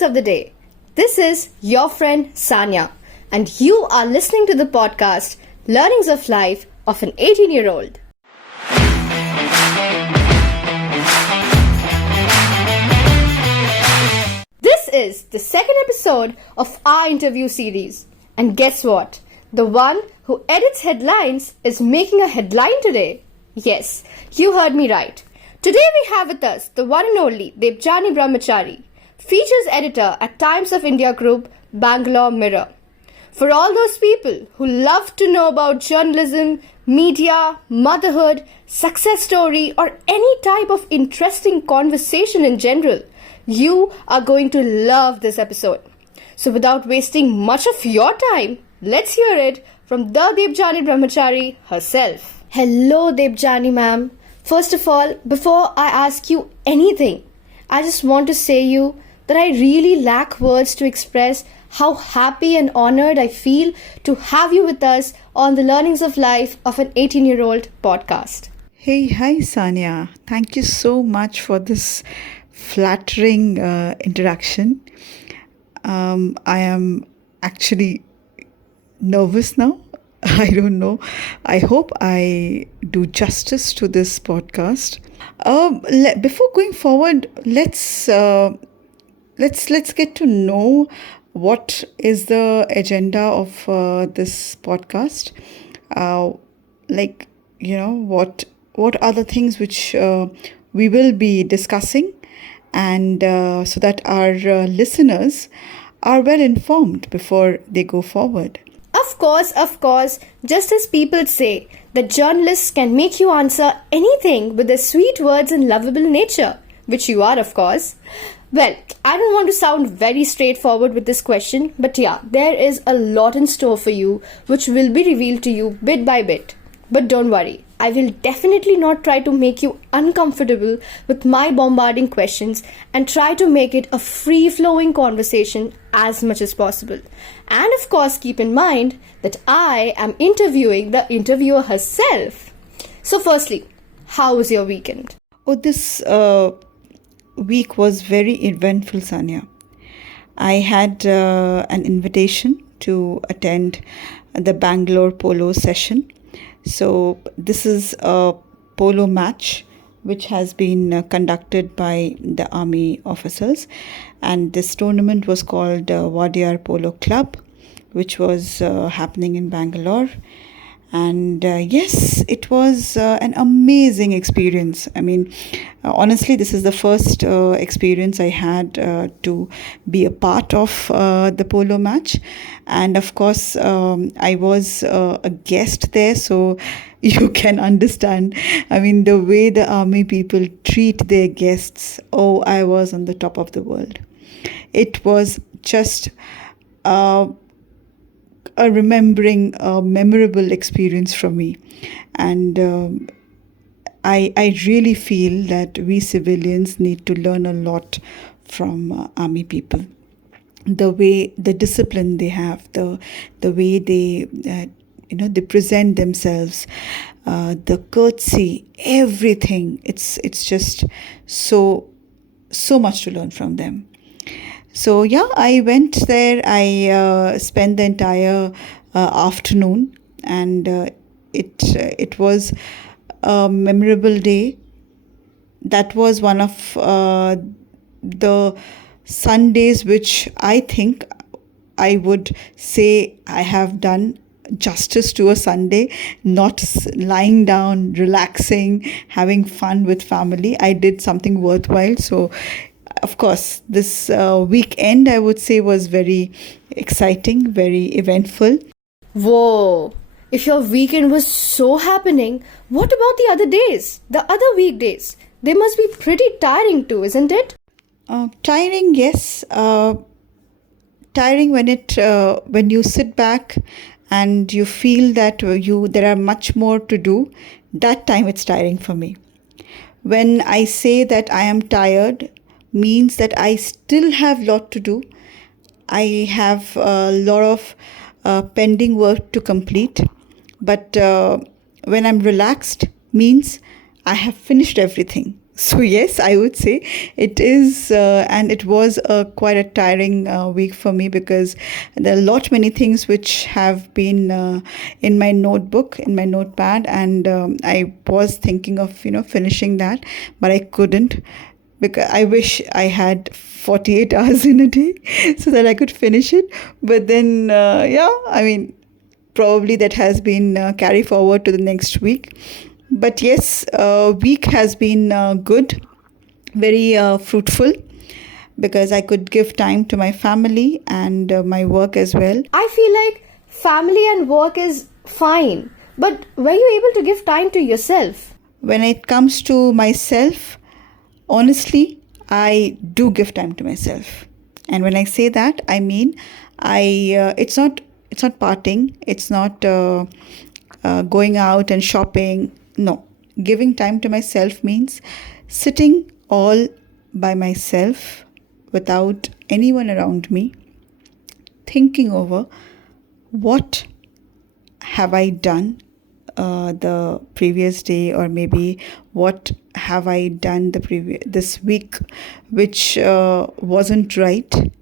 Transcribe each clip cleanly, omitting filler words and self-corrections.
Greetings of the day. This is your friend Sanya, and you are listening to the podcast Learnings of Life of an 18-year-old. This is the second episode of our interview series. And guess what? The one who edits headlines is making a headline today. Yes, you heard me right. Today we have with us the one and only Debjani Bramhachari, features editor at Times of India Group, Bangalore Mirror. For all those people who love to know about journalism, media, motherhood, success story, or any type of interesting conversation in general, you are going to love this episode. So without wasting much of your time, let's hear it from the Debjani Bramhachari herself. Hello Debjani ma'am. First of all, before I ask you anything, I just want to say you that I really lack words to express how happy and honored I feel to have you with us on the Learnings of Life of an 18-year-old podcast. Hi Sanya. Thank you so much for this flattering introduction. I am actually nervous now. I don't know. I hope I do justice to this podcast. Before going forward, let's get to know what is the agenda of this podcast. What are the things which we will be discussing, and so that our listeners are well informed before they go forward. Of course, just as people say that journalists can make you answer anything with their sweet words and lovable nature, which you are, of course. Well, I don't want to sound very straightforward with this question, but yeah, there is a lot in store for you, which will be revealed to you bit by bit. But don't worry, I will definitely not try to make you uncomfortable with my bombarding questions and try to make it a free-flowing conversation as much as possible. And of course, keep in mind that I am interviewing the interviewer herself. So firstly, how was your weekend? This week was very eventful, Sanya. I had an invitation to attend the Bangalore polo session. So this is a polo match which has been conducted by the army officers, and this tournament was called Wadiyar Polo Club, which was happening in Bangalore. And yes, it was an amazing experience. I mean, honestly, this is the first experience I had to be a part of the polo match. And of course, I was a guest there, so you can understand. I mean, the way the army people treat their guests, I was on the top of the world. It was just remembering a memorable experience for me, and I really feel that we civilians need to learn a lot from army people. The discipline they have, the way they they present themselves, the courtesy, everything. It's just so much to learn from them. So yeah, I went there. I spent the entire afternoon, and it was a memorable day. That was one of the Sundays which I think I would say I have done justice to a Sunday, not lying down, relaxing, having fun with family. I did something worthwhile. So of course, this weekend, I would say, was very exciting, very eventful. Whoa! If your weekend was so happening, what about the other days? The other weekdays? They must be pretty tiring too, isn't it? Tiring, yes. Tiring when you sit back and you feel that there are much more to do. That time it's tiring for me. When I say that I am tired, means that I still have a lot to do. I have a lot of pending work to complete. But when I'm relaxed, means I have finished everything. So yes, I would say it is, and it was quite a tiring week for me because there are a lot many things which have been in my notebook, in my notepad, and I was thinking of finishing that, but I couldn't because I wish I had 48 hours in a day so that I could finish it. But then, I mean, probably that has been carried forward to the next week. But yes, week has been good, very fruitful because I could give time to my family and my work as well. I feel like family and work is fine, but were you able to give time to yourself? When it comes to myself, honestly, I do give time to myself. And when I say that, I mean it's not partying, it's not going out and shopping. No, giving time to myself means sitting all by myself without anyone around me, thinking over what have I done the previous day, or maybe what have I done this week which wasn't right.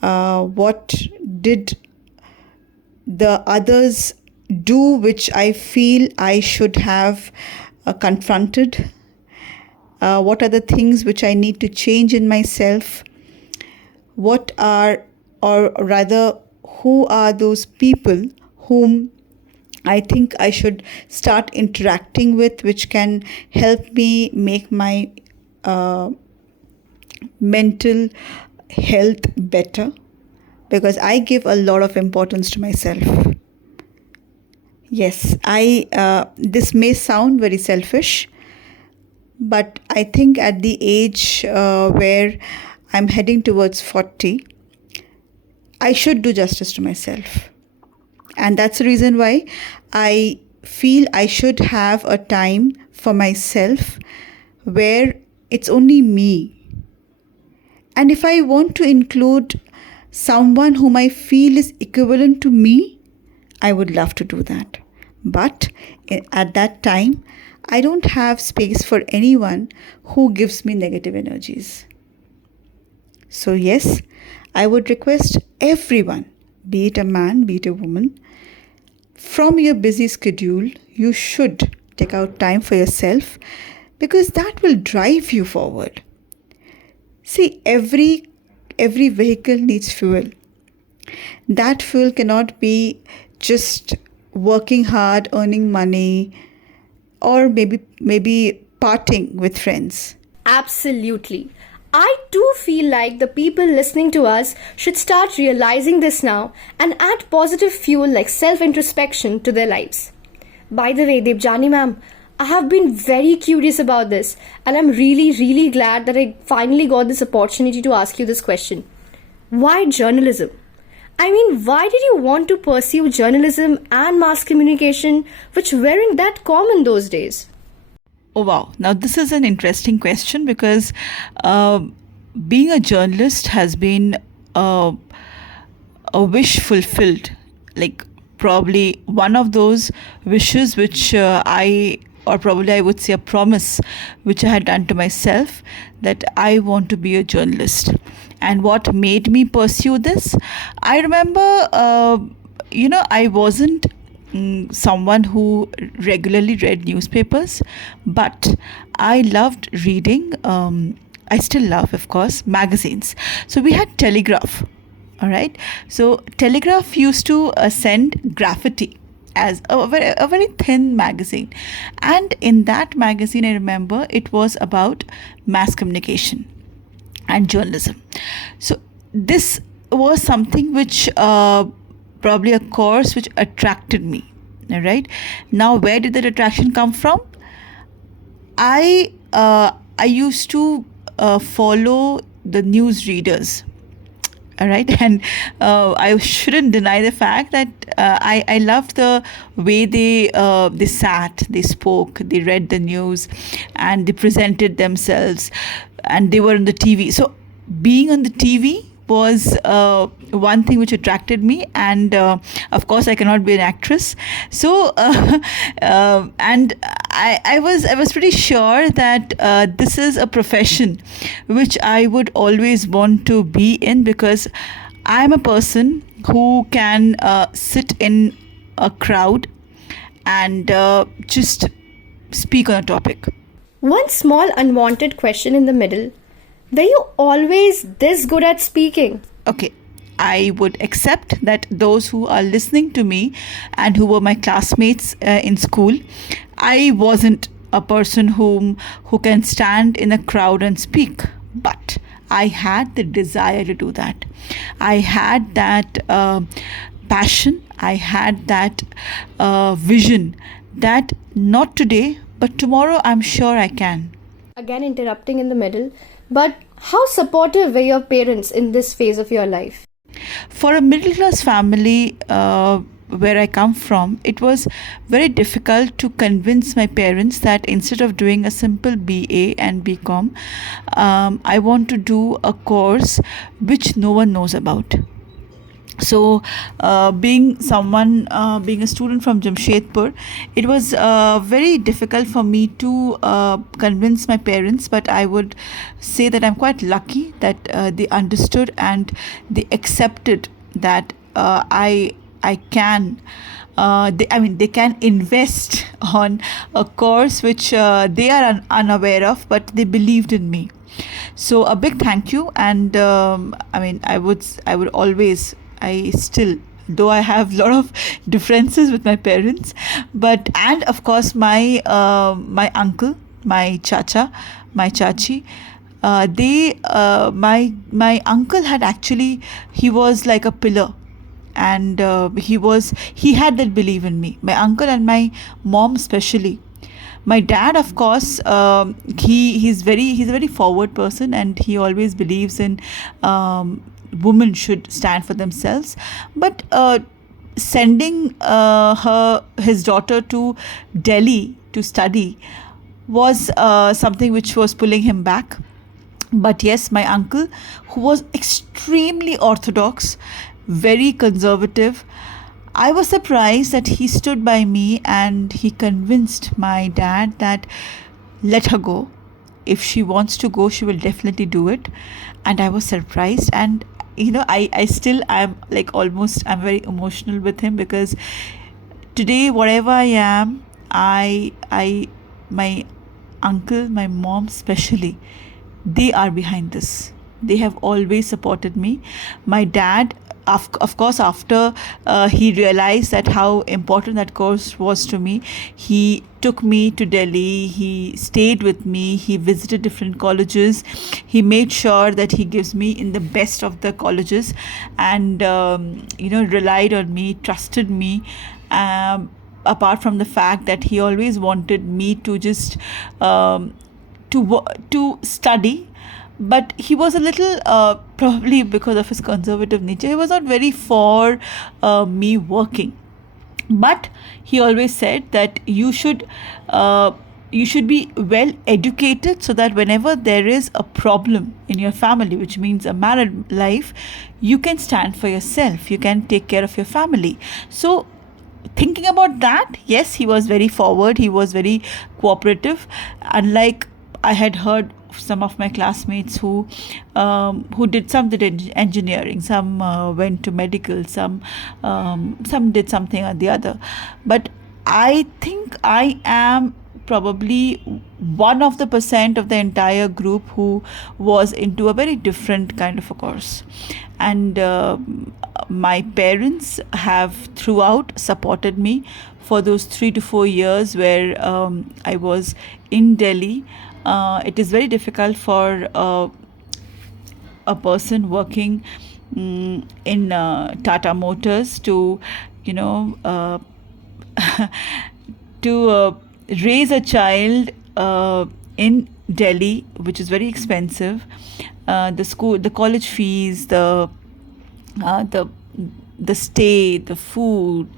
What did the others do which I feel I should have confronted? What are the things which I need to change in myself? What are, or rather, who are those people whom I think I should start interacting with, which can help me make my mental health better? Because I give a lot of importance to myself. Yes, this may sound very selfish, but I think at the age where I'm heading towards 40, I should do justice to myself. And that's the reason why I feel I should have a time for myself where it's only me. And if I want to include someone whom I feel is equivalent to me, I would love to do that. But at that time, I don't have space for anyone who gives me negative energies. So yes, I would request everyone, be it a man, be it a woman, from your busy schedule, you should take out time for yourself because that will drive you forward. See, every vehicle needs fuel. That fuel cannot be just working hard, earning money, or maybe partying with friends. Absolutely. I too feel like the people listening to us should start realizing this now and add positive fuel like self-introspection to their lives. By the way, Debjani ma'am, I have been very curious about this and I'm really glad that I finally got this opportunity to ask you this question. Why journalism? I mean, why did you want to pursue journalism and mass communication, which weren't that common those days? Oh, wow. Now, this is an interesting question because being a journalist has been a wish fulfilled. Like, probably one of those wishes which I would say a promise which I had done to myself that I want to be a journalist. And what made me pursue this? I remember, I wasn't someone who regularly read newspapers, but I loved reading. I still love, of course, magazines. So we had Telegraph. All right. So Telegraph used to send Graffiti as a very thin magazine, and in that magazine, I remember it was about mass communication and journalism. So this was something which probably a course which attracted me. All right. Now, where did that attraction come from? I used to follow the news readers. All right, and I shouldn't deny the fact that I loved the way they sat, they spoke, they read the news, and they presented themselves, and they were on the TV. So being on the TV was one thing which attracted me, and of course I cannot be an actress. So and I was pretty sure that this is a profession which I would always want to be in, because I'm a person who can sit in a crowd and just speak on a topic. One small unwanted question in the middle. Were you always this good at speaking? Okay, I would accept that those who are listening to me and who were my classmates in school, I wasn't a person who can stand in a crowd and speak, but I had the desire to do that. I had that passion. I had that vision that not today, but tomorrow I'm sure I can. Again, interrupting in the middle. But how supportive were your parents in this phase of your life? For a middle class family where I come from, it was very difficult to convince my parents that instead of doing a simple BA and BCom, I want to do a course which no one knows about. So being a student from Jamshedpur, it was very difficult for me to convince my parents, but I would say that I'm quite lucky that they understood and they accepted that I can they can invest on a course which they are unaware of, but they believed in me. So a big thank you. And I would always, I still, though I have a lot of differences with my parents, but and of course my uncle, my chacha, my chachi, my uncle had actually, he was like a pillar, and he had that belief in me. My uncle and my mom especially. My dad, of course, he's a very forward person, and he always believes in women should stand for themselves. But sending his daughter to Delhi to study was something which was pulling him back. But yes, my uncle, who was extremely orthodox, very conservative, I was surprised that he stood by me and he convinced my dad that let her go. If she wants to go, she will definitely do it. And I was surprised. And I still am like, almost, I'm very emotional with him, because today whatever I am, my uncle, my mom especially, they are behind this. They have always supported me. My dad, of course, after he realized that how important that course was to me, he took me to Delhi, he stayed with me, he visited different colleges, he made sure that he gives me in the best of the colleges, and relied on me, trusted me. Apart from the fact that he always wanted me to just to study, but he was a little probably because of his conservative nature, he was not very for me working. But he always said that you should be well educated, so that whenever there is a problem in your family, which means a married life, you can stand for yourself, you can take care of your family. So thinking about that, yes, he was very forward, he was very cooperative. Unlike, I had heard some of my classmates who did engineering, some went to medical, some did something or the other. But I think I am probably one of the percent of the entire group who was into a very different kind of a course. And my parents have throughout supported me for those 3 to 4 years where I was in Delhi. It is very difficult for a person working in Tata Motors to, to raise a child in Delhi, which is very expensive. The college fees, the stay, the food,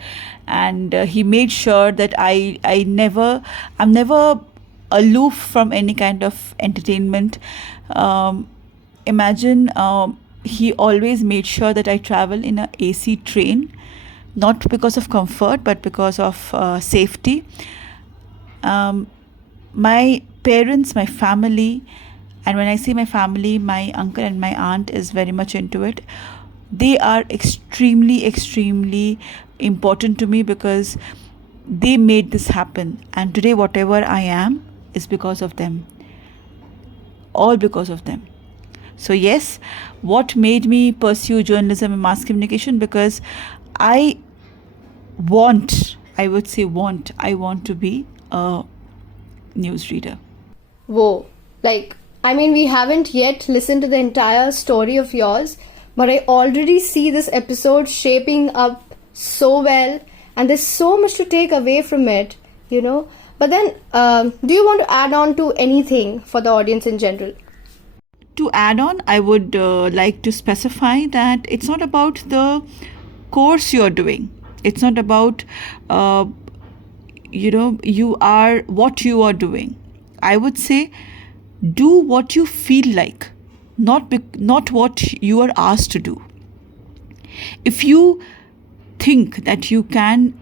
and he made sure that I'm never aloof from any kind of entertainment. Imagine, he always made sure that I travel in a AC train, not because of comfort but because of safety. Um, my parents, my family, and when I say my family, my uncle and my aunt is very much into it. They are extremely, extremely important to me because they made this happen. And today, whatever I am is because of them. All because of them. So, yes, what made me pursue journalism and mass communication? Because I I want to be a newsreader. Whoa. Like, I mean, we haven't yet listened to the entire story of yours, but I already see this episode shaping up so well, and there's so much to take away from it, you know. But then, do you want to add on to anything for the audience in general? To add on, I would like to specify that it's not about the course you're doing. It's not about, you are what you are doing. I would say do what you feel like, not what you are asked to do. If you think that you can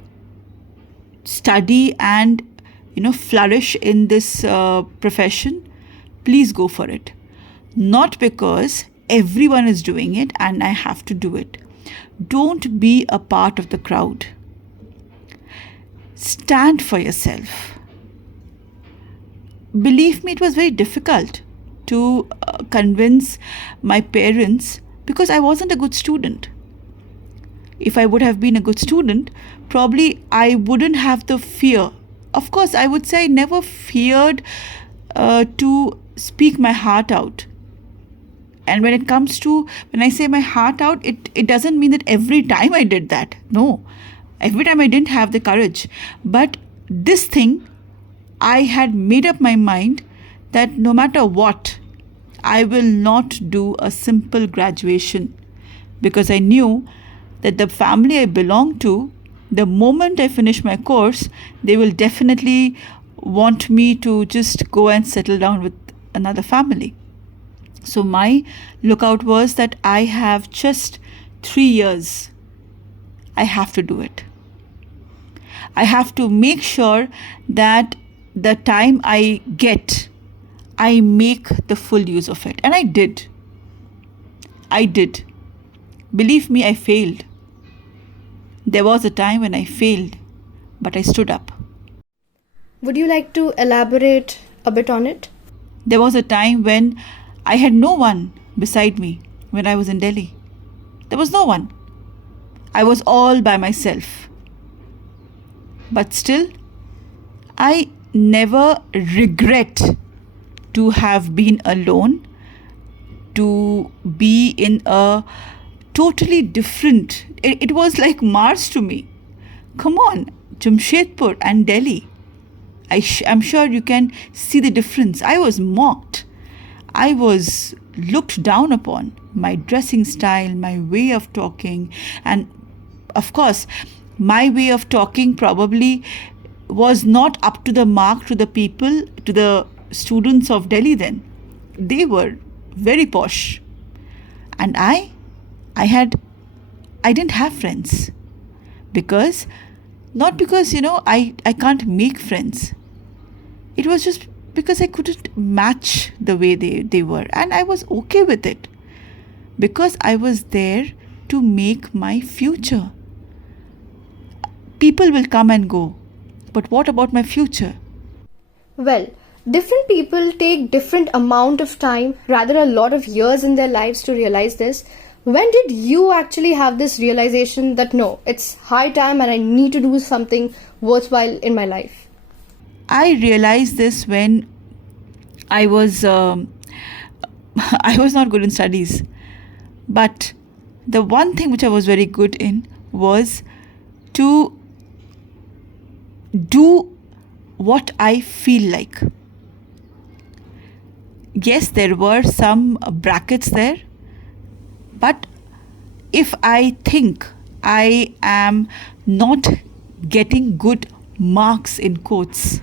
study and flourish in this profession, please go for it. Not because everyone is doing it and I have to do it. Don't be a part of the crowd. Stand for yourself. Believe me, it was very difficult to convince my parents because I wasn't a good student. If I would have been a good student, probably I wouldn't have the fear. Of course, I would say I never feared to speak my heart out. And when I say my heart out, it doesn't mean that every time I did that. No, every time I didn't have the courage. But this thing, I had made up my mind that no matter what, I will not do a simple graduation because I knew that the family I belong to, the moment I finish my course, they will definitely want me to just go and settle down with another family. So my lookout was that I have just 3 years. I have to do it. I have to make sure that the time I get, I make the full use of it. And I did. Believe me, I failed. There was a time when I failed, but I stood up. Would you like to elaborate a bit on it? There was a time when I had no one beside me when I was in Delhi. There was no one. I was all by myself. But still, I never regret to have been alone, to be in a totally different. It was like Mars to me. Come on, Jamshedpur and Delhi. I'm sure you can see the difference. I was mocked. I was looked down upon. My dressing style, my way of talking, and of course, my way of talking probably was not up to the mark to the people, to the students of Delhi then. They were very posh. And I didn't have friends. Not because, I can't make friends. It was just because I couldn't match the way they were. And I was okay with it. Because I was there to make my future. People will come and go. But what about my future? Well, different people take different amount of time, rather a lot of years in their lives to realize this. When did you actually have this realization that no, it's high time and I need to do something worthwhile in my life? I realized this when I was I was not good in studies. But the one thing which I was very good in was to do what I feel like. Yes, there were some brackets there, but if I think I am not getting good marks in quotes,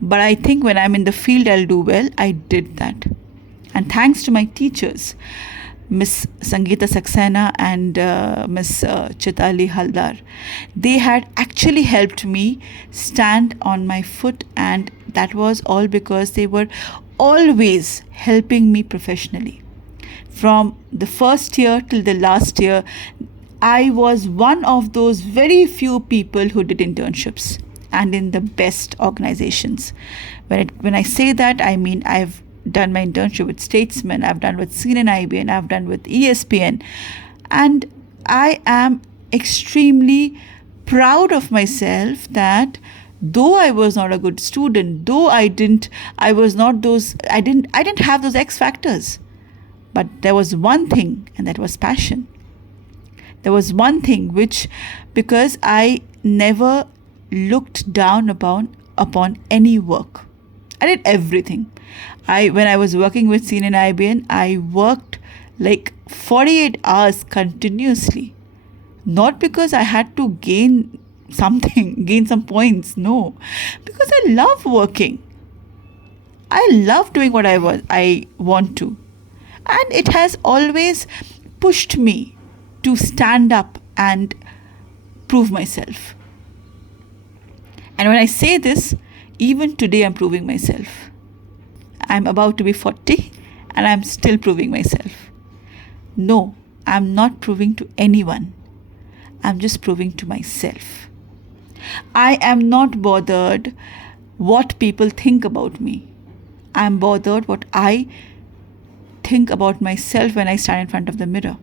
but I think when I'm in the field I'll do well, I did that. And thanks to my teachers, Miss Sangeeta Saxena and Miss Chitali Haldar. They had actually helped me stand on my foot, and that was all because they were always helping me professionally. From the first year till the last year, I was one of those very few people who did internships, and in the best organizations. When I say that, I mean I've done my internship with Statesman, I've done with CNN IBN, I've done with ESPN, and I am extremely proud of myself that though I was not a good student, though I didn't have those X factors, but there was one thing, and that was passion. There was one thing which, because I never looked down upon any work. I did everything. When I was working with CNN IBN, I worked like 48 hours continuously. Not because I had to gain something, gain some points, no. Because I love working. I love doing what I want to. And it has always pushed me to stand up and prove myself. And when I say this, even today I'm proving myself. I'm about to be 40 and I'm still proving myself. No, I'm not proving to anyone. I'm just proving to myself. I am not bothered what people think about me. I'm bothered what I think about myself when I stand in front of the mirror.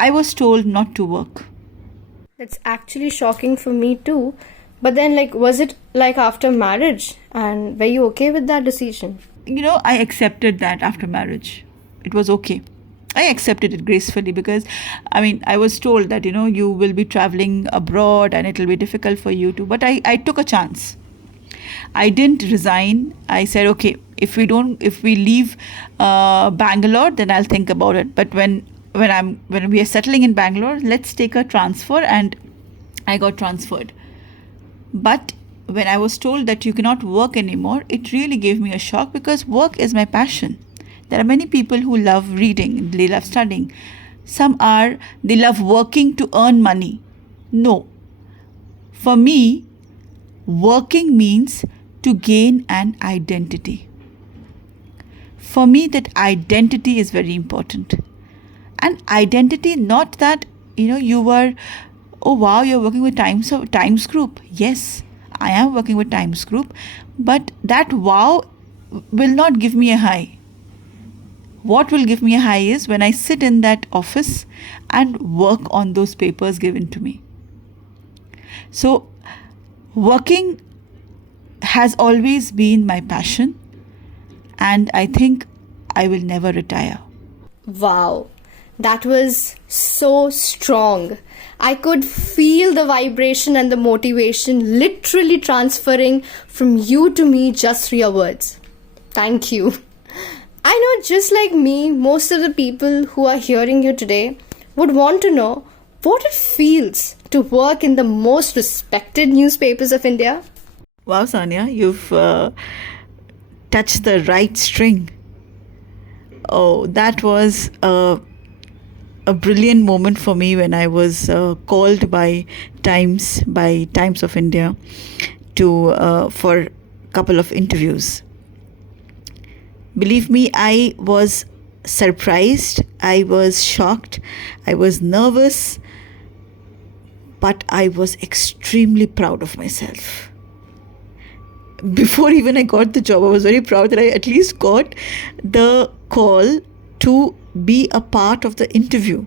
I was told not to work. It's actually shocking for me too. But then, was it after marriage? And were you okay with that decision? I accepted that after marriage. It was okay. I accepted it gracefully because, I was told that, you will be traveling abroad and it will be difficult for you to. But I took a chance. I didn't resign. I said, okay, if we leave Bangalore, then I'll think about it. But when we are settling in Bangalore, let's take a transfer, and I got transferred. But when I was told that you cannot work anymore, it really gave me a shock because work is my passion. There are many people who love reading, they love studying. They love working to earn money. No. For me, working means to gain an identity. For me, that identity is very important. And identity, not that, you were, oh wow, you're working with Times Group. Yes, I am working with Times Group, but that wow will not give me a high. What will give me a high is when I sit in that office and work on those papers given to me. So, working has always been my passion, and I think I will never retire. Wow, that was so strong. I could feel the vibration and the motivation literally transferring from you to me just through your words. Thank you. I know, just like me, most of the people who are hearing you today would want to know what it feels to work in the most respected newspapers of India. Wow, Sanya, you've touched the right string. Oh, that was a brilliant moment for me when I was called by Times of India for a couple of interviews. Believe me, I was surprised, I was shocked, I was nervous, but I was extremely proud of myself. Before even I got the job, I was very proud that I at least got the call to be a part of the interview.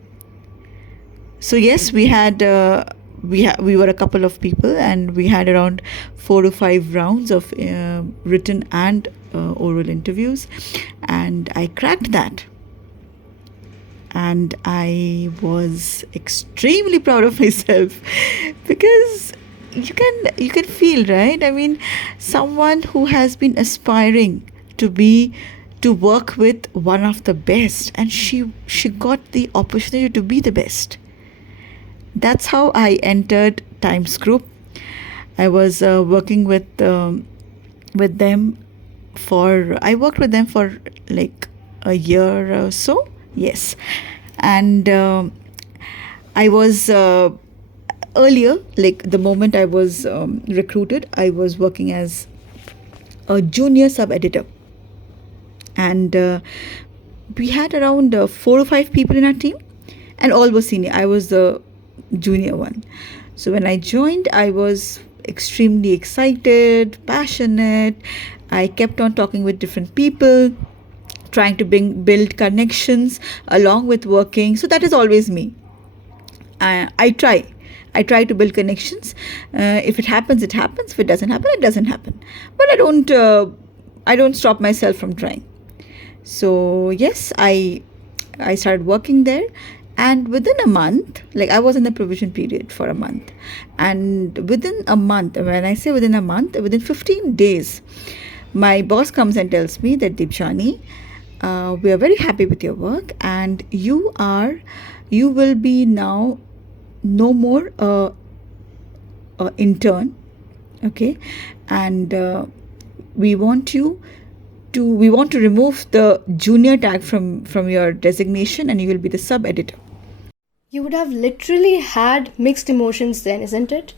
So yes, we were a couple of people, and we had around 4 to 5 rounds of written and oral interviews, and I cracked that. And I was extremely proud of myself because you can feel, right? Someone who has been aspiring to work with one of the best, and she got the opportunity to be the best. That's how I entered Times Group. I was working with them for like a year or so. Yes. And I was earlier, like the moment I was recruited, I was working as a junior sub editor. And we had around 4 or 5 people in our team, and all were senior. I was the junior one. So when I joined, I was extremely excited, passionate. I kept on talking with different people, trying to build connections along with working. So that is always me. I try to build connections. If it happens, it happens. If it doesn't happen, it doesn't happen. But I don't stop myself from trying. So yes, I started working there, and within a month, like I was in the provision period for a month, and within a month, when I say within a month, within 15 days, my boss comes and tells me that, Debjani, we are very happy with your work, and you will be now no more intern, okay, and we want to remove the junior tag from your designation, and you will be the sub editor. You would have literally had mixed emotions then, isn't it?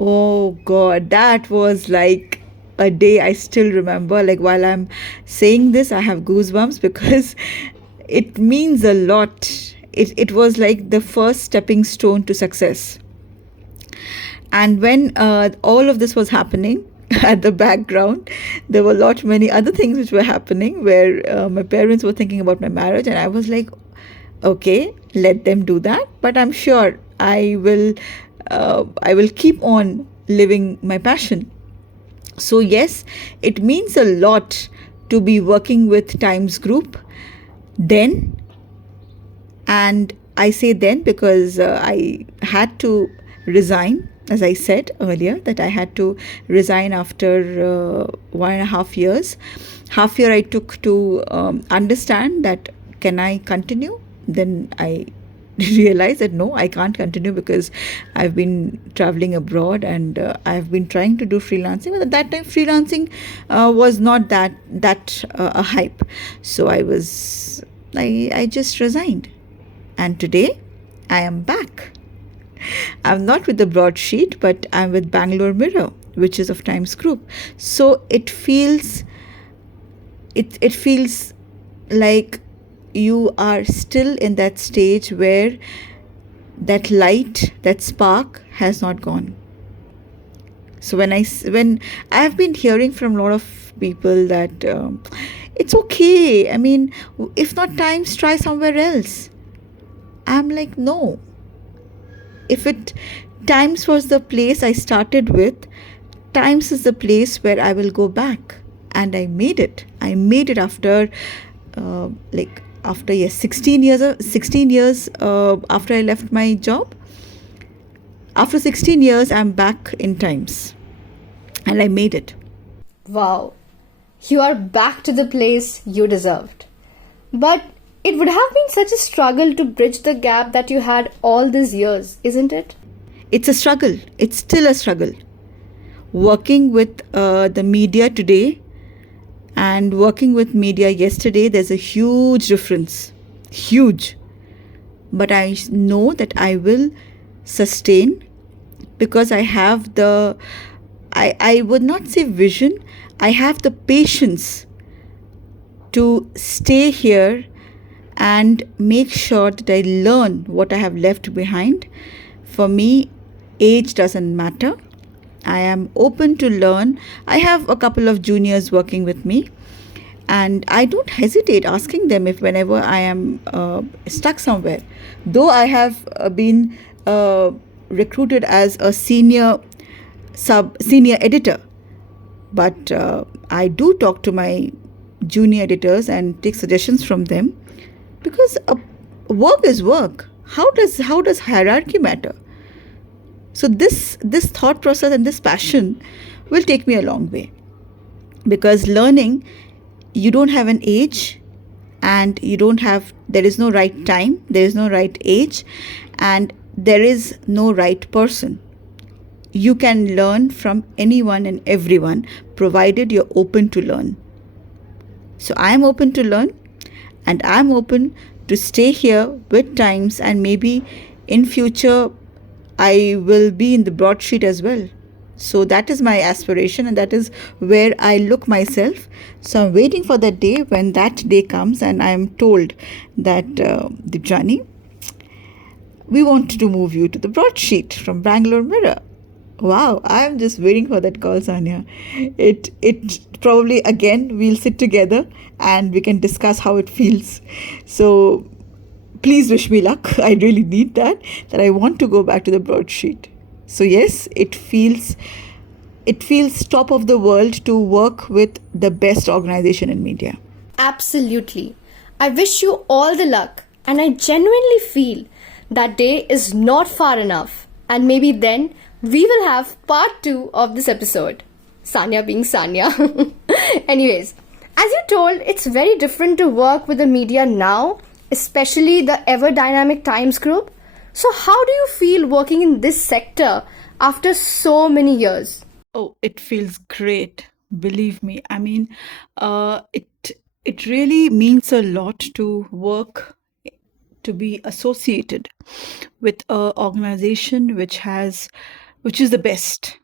Oh God, that was like a day I still remember. Like while I'm saying this, I have goosebumps because it means a lot. It was like the first stepping stone to success. And when all of this was happening, at the background, there were many other things which were happening, where my parents were thinking about my marriage, and I was like, okay, let them do that, but I'm sure I will keep on living my passion. So yes, it means a lot to be working with Times Group then. And I say then because I had to resign, as I said earlier, that I had to resign after 1.5 years. Half year I took to understand that can I continue? Then I realized that no, I can't continue because I've been traveling abroad, and I've been trying to do freelancing. But at that time, freelancing was not that a hype. So I just resigned. And today I am back. I'm not with the broadsheet, but I'm with Bangalore Mirror, which is of Times Group. So it feels like you are still in that stage where that light, that spark has not gone. So when I've been hearing from a lot of people that it's okay. I mean, if not Times, try somewhere else. I'm like, no. If Times was the place I started with, Times is the place where I will go back. And I made it. I made it after 16 years after I left my job. After 16 years, I'm back in Times. And I made it. Wow. You are back to the place you deserved. But it would have been such a struggle to bridge the gap that you had all these years, isn't it? It's a struggle. It's still a struggle. Working with the media today and working with media yesterday, there's a huge difference. Huge. But I know that I will sustain because I have I would not say vision, I have the patience to stay here and make sure that I learn what I have left behind. For me, age doesn't matter. I am open to learn. I have a couple of juniors working with me, and I don't hesitate asking them if whenever I am stuck somewhere. Though I have been recruited as a senior editor, but I do talk to my junior editors and take suggestions from them. Because work is work. How does hierarchy matter? So this thought process and this passion will take me a long way. Because learning, you don't have an age, and there is no right time, there is no right age, and there is no right person. You can learn from anyone and everyone, provided you're open to learn. So I am open to learn. And I'm open to stay here with Times, and maybe in future I will be in the broadsheet as well. So that is my aspiration, and that is where I look myself. So I'm waiting for that day. When that day comes and I'm told that, Debjani, we want to move you to the broadsheet from Bangalore Mirror. Wow, I'm just waiting for that call, Sanya. It probably, again, we'll sit together and we can discuss how it feels. So please wish me luck. I really need that I want to go back to the broadsheet. So yes, it feels top of the world to work with the best organization in media. Absolutely. I wish you all the luck, and I genuinely feel that day is not far enough, and maybe then we will have part 2 of this episode. Sanya being Sanya. Anyways, as you told, it's very different to work with the media now, especially the ever dynamic Times Group. So, how do you feel working in this sector after so many years? Oh, it feels great. Believe me. I mean, it really means a lot to work, to be associated with a organization which is the best.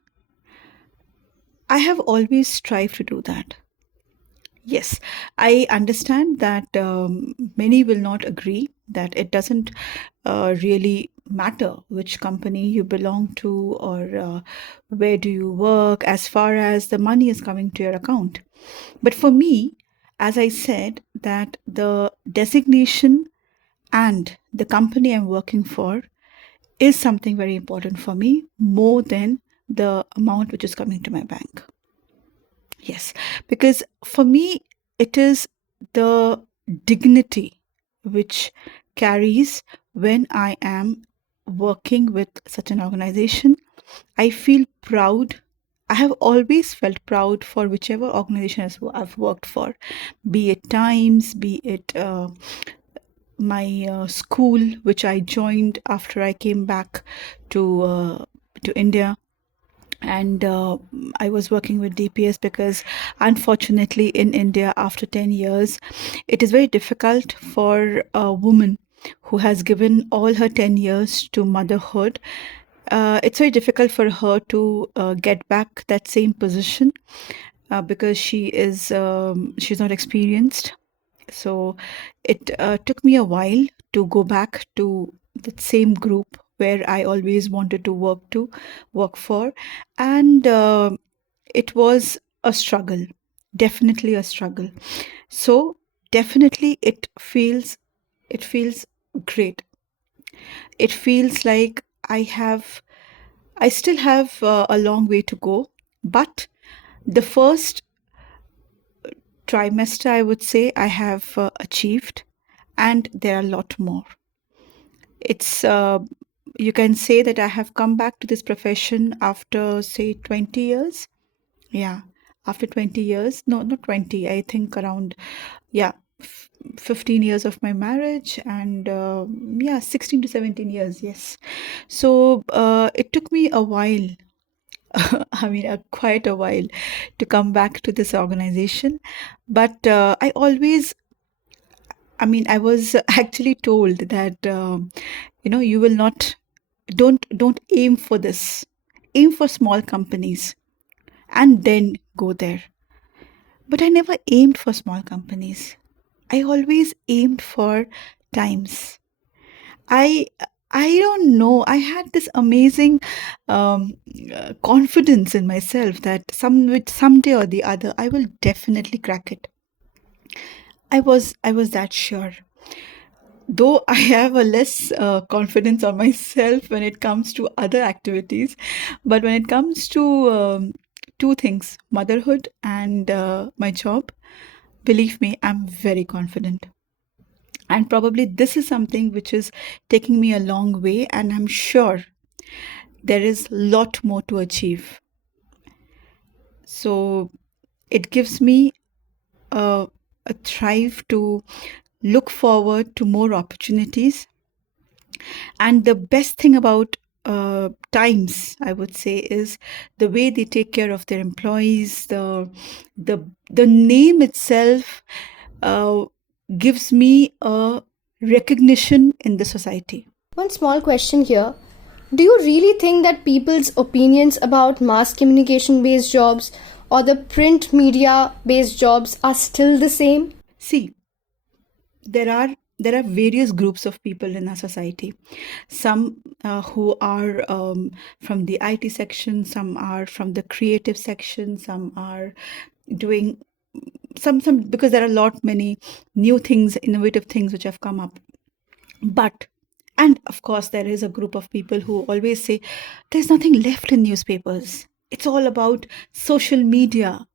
I have always strived to do that. Yes, I understand that many will not agree that it doesn't really matter which company you belong to, or where do you work, as far as the money is coming to your account. But for me, as I said, that the designation and the company I'm working for is something very important for me, more than the amount which is coming to my bank. Yes, because for me, it is the dignity which carries when I am working with such an organization. I feel proud. I have always felt proud for whichever organization I've worked for, be it Times, be it my school, which I joined after I came back to India. And I was working with DPS because, unfortunately, in India, after 10 years, it is very difficult for a woman who has given all her 10 years to motherhood. It's very difficult for her to get back that same position because she's not experienced. So it took me a while to go back to that same group where I always wanted to work for, and it was a struggle, definitely a struggle. So definitely it feels great. It feels like I still have a long way to go, but the first trimester, I would say, I have achieved, and there are a lot more. It's You can say that I have come back to this profession after, say, 20 years. Yeah, after 20 years. No, not 20. I think around, yeah, 15 years of my marriage, and yeah, 16 to 17 years. Yes. So it took me a while. I mean, quite a while to come back to this organization. But I was actually told that, you will not, don't aim for this. Aim for small companies and then go there. But I never aimed for small companies. I always aimed for Times. I I don't know. I had this amazing confidence in myself that someday or the other I will definitely crack it. I was that sure. Though I have a less confidence on myself when it comes to other activities, but when it comes to two things, motherhood and my job, believe me, I'm very confident. And probably this is something which is taking me a long way, and I'm sure there is a lot more to achieve. So it gives me a, a thrive to look forward to more opportunities. And the best thing about Times, I would say, is the way they take care of their employees, the name itself, uh, gives me a recognition in the society. One small question here. Do you really think that people's opinions about mass communication based jobs or the print media based jobs are still the same? See, there are various groups of people in our society. Some who are from the IT section, some are from the creative section, some are doing some because there are a lot many new things, innovative things which have come up. But and of course there is a group of people who always say there's nothing left in newspapers. It's all about social media.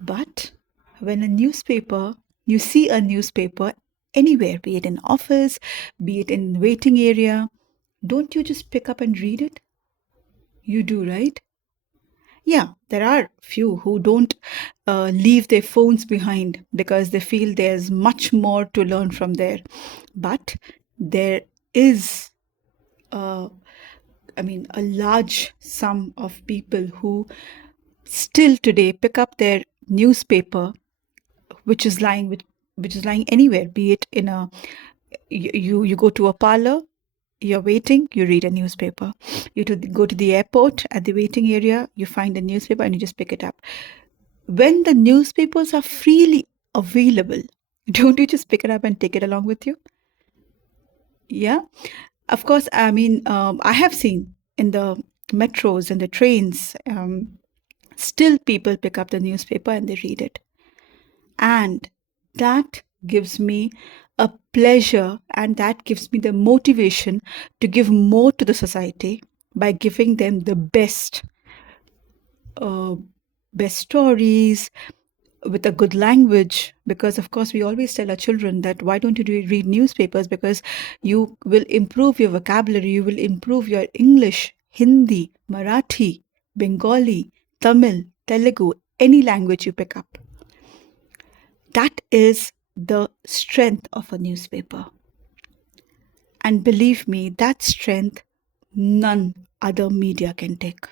But when you see a newspaper anywhere, be it in office, be it in waiting area, don't you just pick up and read it? You do, right? Yeah, there are few who don't leave their phones behind because they feel there's much more to learn from there. But there is, a large sum of people who still today pick up their newspaper, which is lying anywhere, be it in a you go to a parlor, you're waiting, you read a newspaper. Go to the airport, at the waiting area, you find a newspaper and you just pick it up. When the newspapers are freely available, don't you just pick it up and take it along with you? Yeah, of course. I have seen in the metros and the trains, still people pick up the newspaper and they read it. And that gives me a pleasure, and that gives me the motivation to give more to the society by giving them the best stories with a good language. Because of course we always tell our children that why don't you read newspapers, because you will improve your vocabulary, you will improve your English, Hindi, Marathi, Bengali, Tamil, Telugu, any language you pick up. That is the strength of a newspaper. And believe me, that strength none other media can take.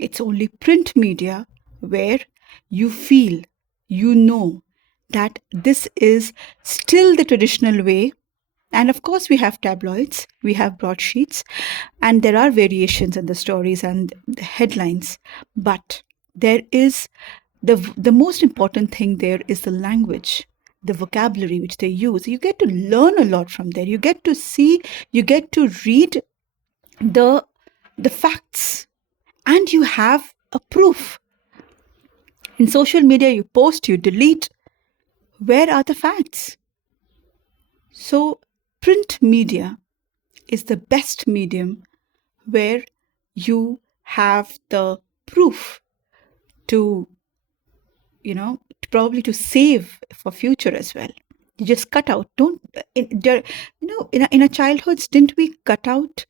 It's only print media where you feel, you know that this is still the traditional way. And of course, we have tabloids, we have broadsheets, and there are variations in the stories and the headlines. But there is the most important thing there is the language, the vocabulary which they use. You get to learn a lot from there. You get to see, you get to read the facts, and you have a proof. In social media, you post, you delete. Where are the facts? So print media is the best medium where you have the proof to probably to save for future as well. You just cut out. Don't in our childhoods, didn't we cut out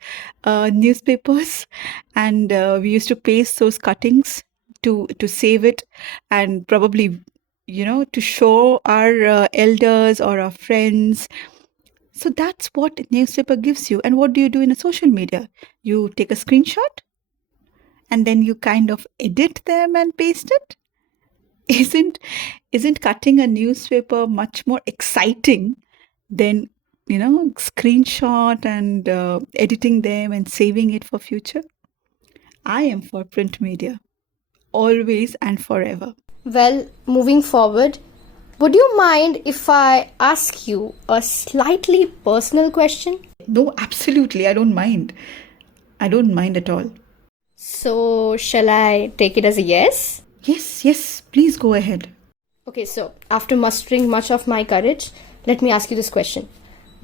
newspapers, and we used to paste those cuttings to save it, and probably to show our elders or our friends. So that's what newspaper gives you. And what do you do in a social media? You take a screenshot and then you kind of edit them and paste it. Isn't cutting a newspaper much more exciting than screenshot and editing them and saving it for future? I am for print media, always and forever. Well, moving forward, would you mind if I ask you a slightly personal question? No, absolutely, I don't mind. I don't mind at all. So, shall I take it as a yes? Yes, please go ahead. Okay, so after mustering much of my courage, let me ask you this question.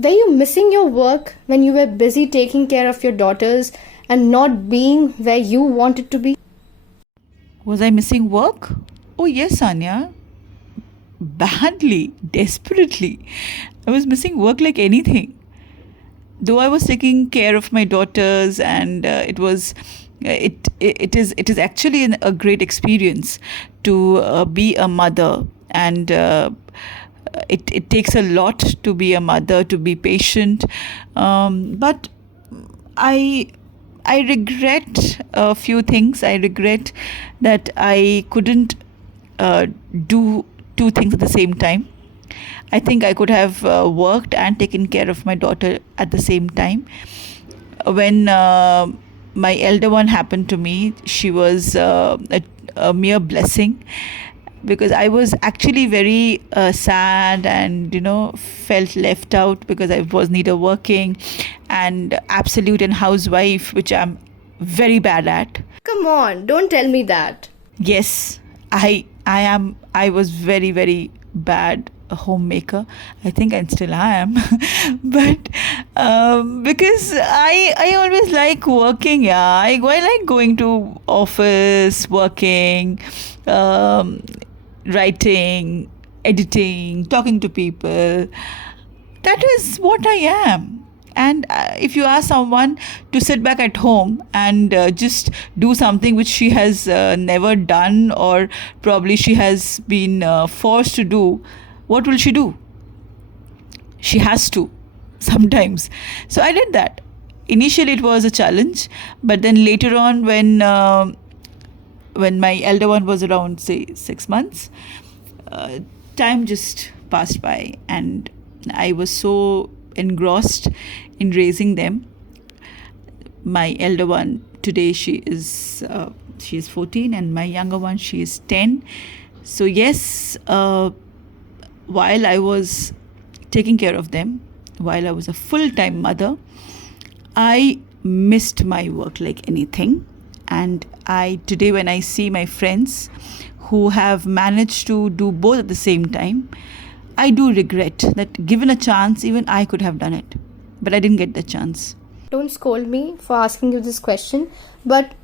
Were you missing your work when you were busy taking care of your daughters and not being where you wanted to be? Was I missing work? Oh yes, Anya. Badly, desperately. I was missing work like anything. Though I was taking care of my daughters, and it is actually a great experience to be a mother, and it takes a lot to be a mother, to be patient, but I regret a few things. I regret that I couldn't do two things at the same time. I think I could have worked and taken care of my daughter at the same time. When my elder one happened to me, she was a mere blessing, because I was actually very sad and felt left out, because I was neither working and absolute and housewife, which I'm very bad at. Come on, don't tell me that. Yes, I was very, very bad a homemaker. I think I still am. But because I always like working. Yeah, I like going to office, working, um, writing, editing, talking to people. That is what I am. And if you ask someone to sit back at home and just do something which she has never done, or probably she has been forced to do, what will she do? She has to sometimes. So I did that. Initially, it was a challenge, but then later on, when my elder one was around, say, 6 months, uh, time just passed by, and I was so engrossed in raising them. My elder one today, she is 14, and my younger one, she is 10. So yes, while I was taking care of them, while I was a full-time mother, I missed my work like anything. And today, when I see my friends who have managed to do both at the same time, I do regret that, given a chance, even I could have done it. But I didn't get the chance. Don't scold me for asking you this question, but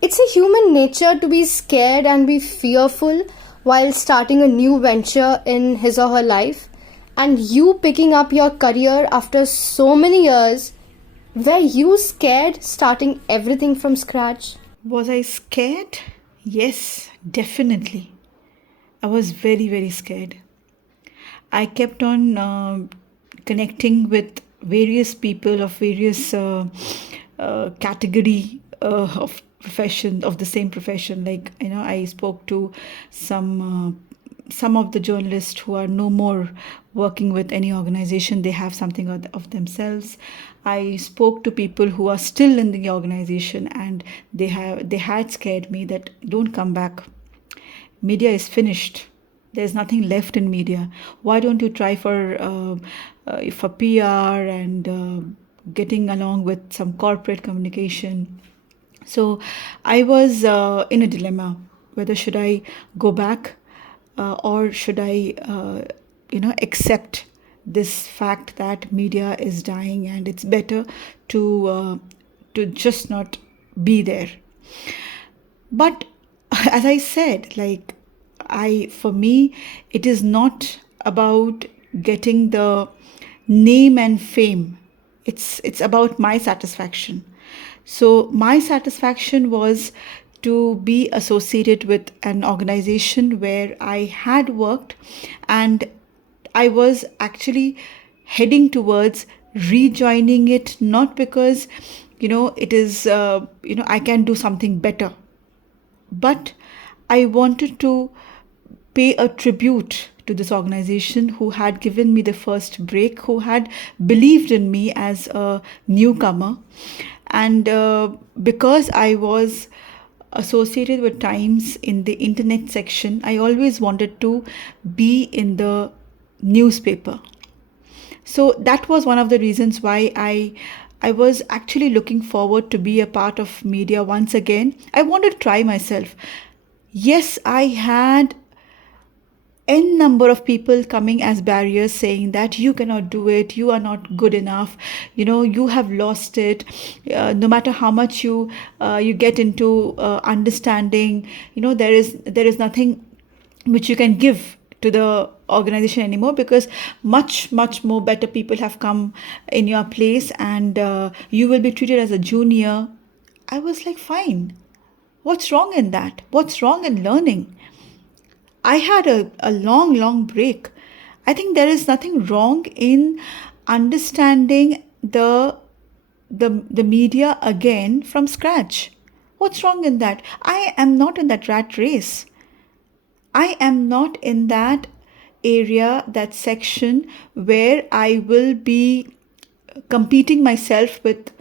it's a human nature to be scared and be fearful while starting a new venture in his or her life. And you picking up your career after so many years, were you scared starting everything from scratch? Was I scared? Yes, definitely. I was very, very scared. I kept on connecting with various people of various category of the same profession. Like, I spoke to some of the journalists who are no more working with any organization. They have something of themselves. I spoke to people who are still in the organization, and they had scared me that, don't come back. Media is finished. There's nothing left in media. Why don't you try for PR and getting along with some corporate communication? So I was in a dilemma, whether should I go back or should I accept this fact that media is dying, and it's better to just not be there. But as I said, like, for me, it is not about getting the name and fame. It's about my satisfaction. So my satisfaction was to be associated with an organization where I had worked, and I was actually heading towards rejoining it, not because it is I can do something better, but I wanted to pay a tribute to this organization who had given me the first break, who had believed in me as a newcomer. And because I was associated with Times in the internet section, I always wanted to be in the newspaper. So that was one of the reasons why I was actually looking forward to be a part of media once again. I wanted to try myself. Yes, I had n number of people coming as barriers, saying that you cannot do it, you are not good enough, you have lost it. No matter how much you get into understanding, there is nothing which you can give to the organization anymore, because much more better people have come in your place, and you will be treated as a junior. I was like, fine, what's wrong in that? What's wrong in learning? I had a long break. I think there is nothing wrong in understanding the media again from scratch. What's wrong in that? I am not in that rat race. I am not in that area, that section where I will be competing myself with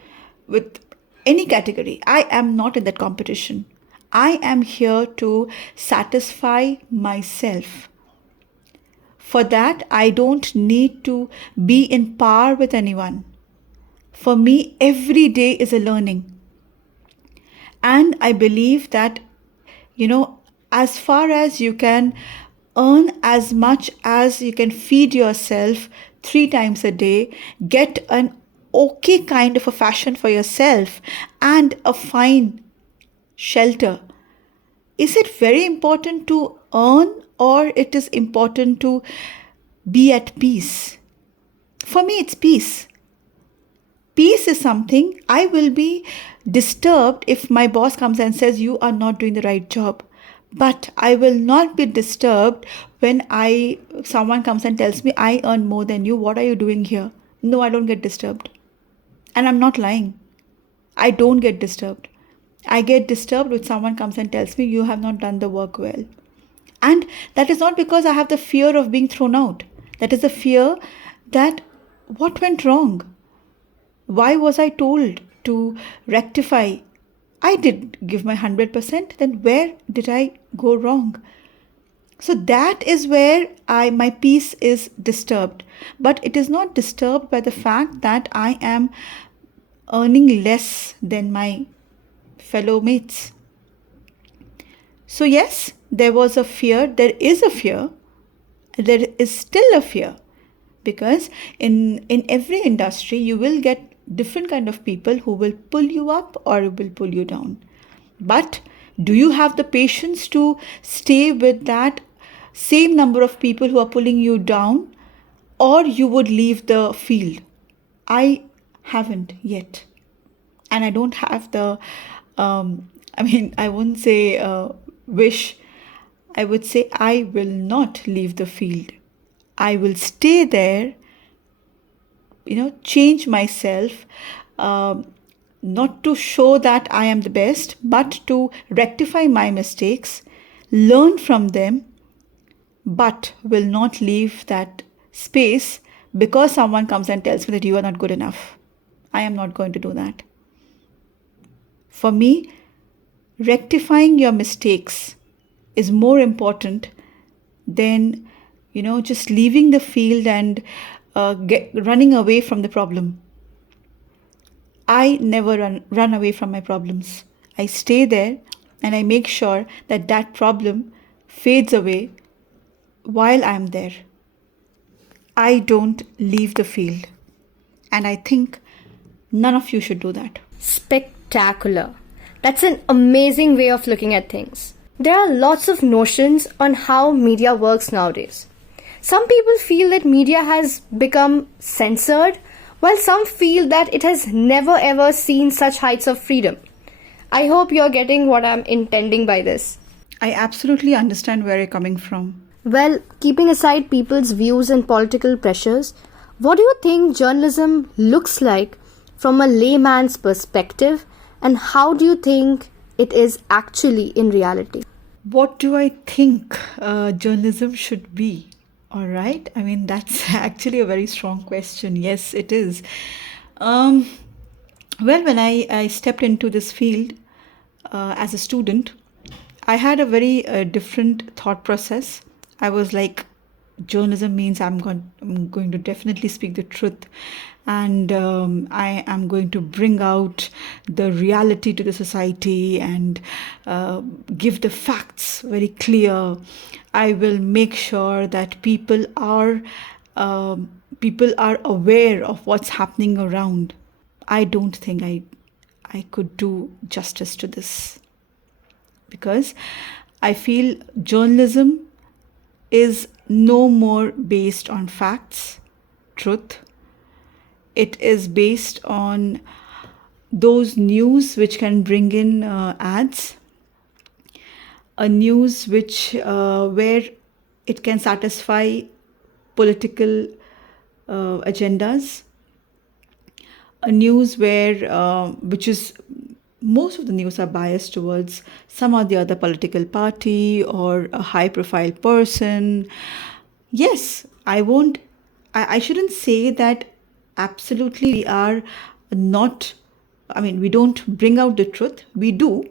any category. I am not in that competition. I am here to satisfy myself. For that, I don't need to be in par with anyone. For me, every day is a learning. And I believe that, as far as you can earn as much as you can feed yourself 3 times a day, get an okay kind of a fashion for yourself and a fine shelter. Is it very important to earn, or it is important to be at peace? For me, it's peace. Peace is something. I will be disturbed if my boss comes and says you are not doing the right job. But I will not be disturbed when someone comes and tells me I earn more than you. What are you doing here? No, I don't get disturbed. And I'm not lying. I don't get disturbed. I get disturbed when someone comes and tells me you have not done the work well. And that is not because I have the fear of being thrown out. That is the fear that what went wrong? Why was I told to rectify? I did give my 100%. Then where did I go wrong? So that is where my peace is disturbed. But it is not disturbed by the fact that I am earning less than my fellow mates. So yes, there was a fear. There is a fear. There is still a fear. Because in every industry, you will get different kind of people who will pull you up or will pull you down. But do you have the patience to stay with that same number of people who are pulling you down, or you would leave the field? I haven't yet. And I don't have the, I wouldn't say wish. I would say I will not leave the field. I will stay there, change myself, not to show that I am the best, but to rectify my mistakes, learn from them, but will not leave that space because someone comes and tells me that you are not good enough. I am not going to do that. For me, rectifying your mistakes is more important than just leaving the field and running away from the problem. I never run away from my problems. I stay there and I make sure that problem fades away while I'm there. I don't leave the field. And I think none of you should do that. Spectacular. That's an amazing way of looking at things. There are lots of notions on how media works nowadays. Some people feel that media has become censored, while some feel that it has never ever seen such heights of freedom. I hope you're getting what I'm intending by this. I absolutely understand where you're coming from. Well, keeping aside people's views and political pressures, what do you think journalism looks like from a layman's perspective, and how do you think it is actually in reality? What do I think journalism should be? All right. That's actually a very strong question. Yes, it is. Well, when I stepped into this field as a student, I had a very different thought process. I was like, journalism means I'm going to definitely speak the truth. And I am going to bring out the reality to the society and give the facts very clear. I will make sure that people are aware of what's happening around. I don't think I could do justice to this, because I feel journalism is no more based on facts, truth. It is based on those news which can bring in ads, a news where it can satisfy political agendas, a news which is, most of the news are biased towards some or the other political party or a high profile person. Yes, I shouldn't say that absolutely we are not, we don't bring out the truth. We do,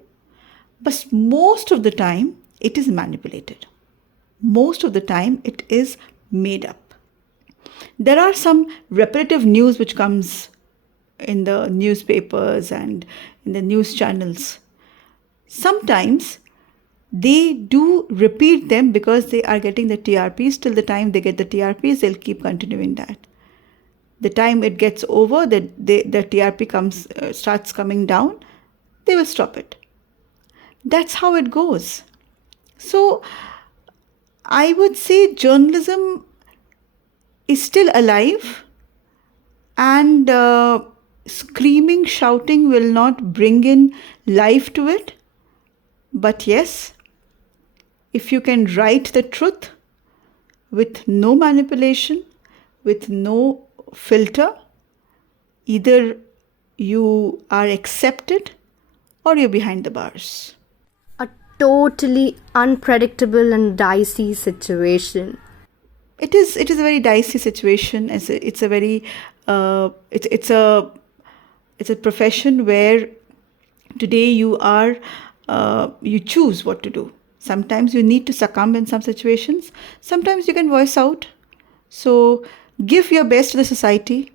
but most of the time it is manipulated. Most of the time it is made up. There are some repetitive news which comes in the newspapers and in the news channels. Sometimes they do repeat them because they are getting the TRPs. Till the time they get the TRPs, they'll keep continuing that. The time it gets over, the TRP starts coming down, they will stop it. That's how it goes. So I would say journalism is still alive, and screaming, shouting will not bring in life to it. But yes, if you can write the truth with no manipulation, with no filter, either you are accepted or you're behind the bars. A totally unpredictable and dicey situation. It is a very dicey situation. It's a very it's a profession where today you choose what to do. Sometimes you need to succumb in some situations. Sometimes you can voice out. So give your best to the society.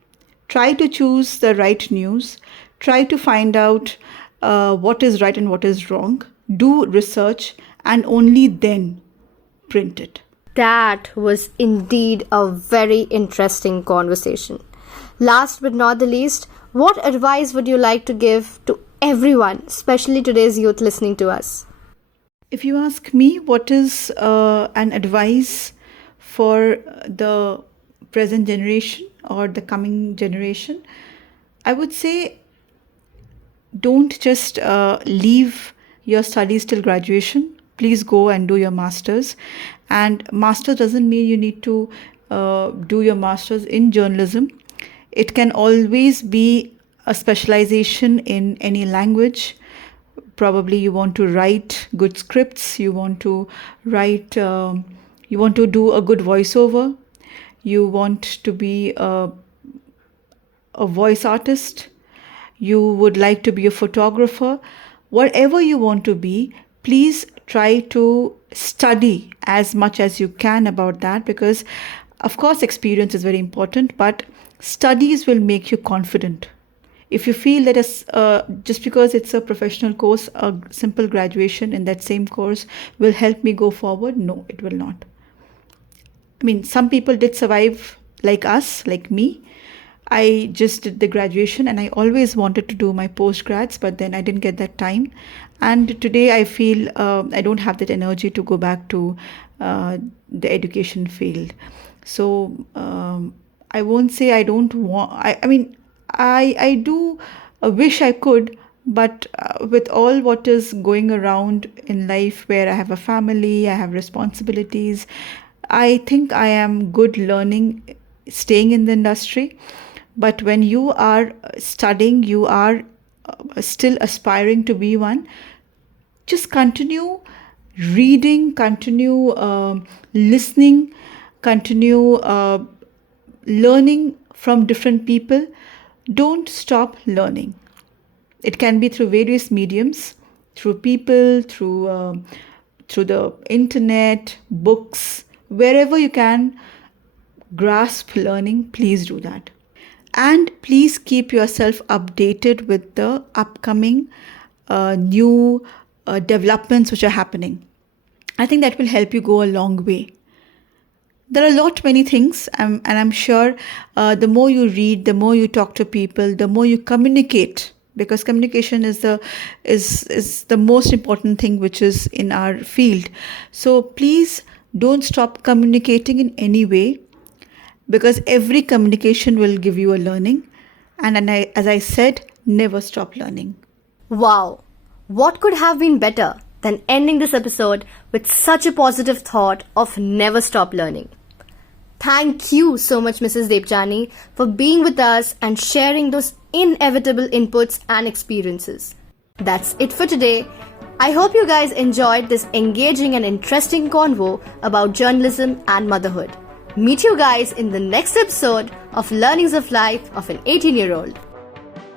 Try to choose the right news. Try to find out what is right and what is wrong. Do research and only then print it. That was indeed a very interesting conversation. Last but not the least, what advice would you like to give to everyone, especially today's youth listening to us? If you ask me what is an advice for the present generation or the coming generation, I would say don't just leave your studies till graduation. Please go and do your masters. And master doesn't mean you need to do your masters in journalism. It can always be a specialization in any language. Probably you want to write good scripts, you want to write, you want to do a good voiceover, you want to be a voice artist, you would like to be a photographer. Whatever you want to be, please try to study as much as you can about that, because of course experience is very important, but studies will make you confident. If you feel that just because it's a professional course, a simple graduation in that same course will help me go forward, no, it will not. Some people did survive like us, like me. I just did the graduation and I always wanted to do my postgrads, but then I didn't get that time. And today I feel I don't have that energy to go back to the education field. So I won't say I don't want, I do wish I could, but with all what is going around in life, where I have a family, I have responsibilities, I think I am good learning, staying in the industry. But when you are studying, you are still aspiring to be one, just continue reading, continue listening, continue learning from different people. Don't stop learning. It can be through various mediums, through people, through the internet, books, wherever you can grasp learning, please do that. And please keep yourself updated with the upcoming new developments which are happening. I think that will help you go a long way. There are many things, and I'm sure the more you read, the more you talk to people, the more you communicate, because communication is the most important thing which is in our field. So please don't stop communicating in any way, because every communication will give you a learning. And as I said, never stop learning. Wow, what could have been better than ending this episode with such a positive thought of never stop learning? Thank you so much, Mrs. Debjani, for being with us and sharing those inevitable inputs and experiences. That's it for today. I hope you guys enjoyed this engaging and interesting convo about journalism and motherhood. Meet you guys in the next episode of Learnings of Life of an 18-year-old.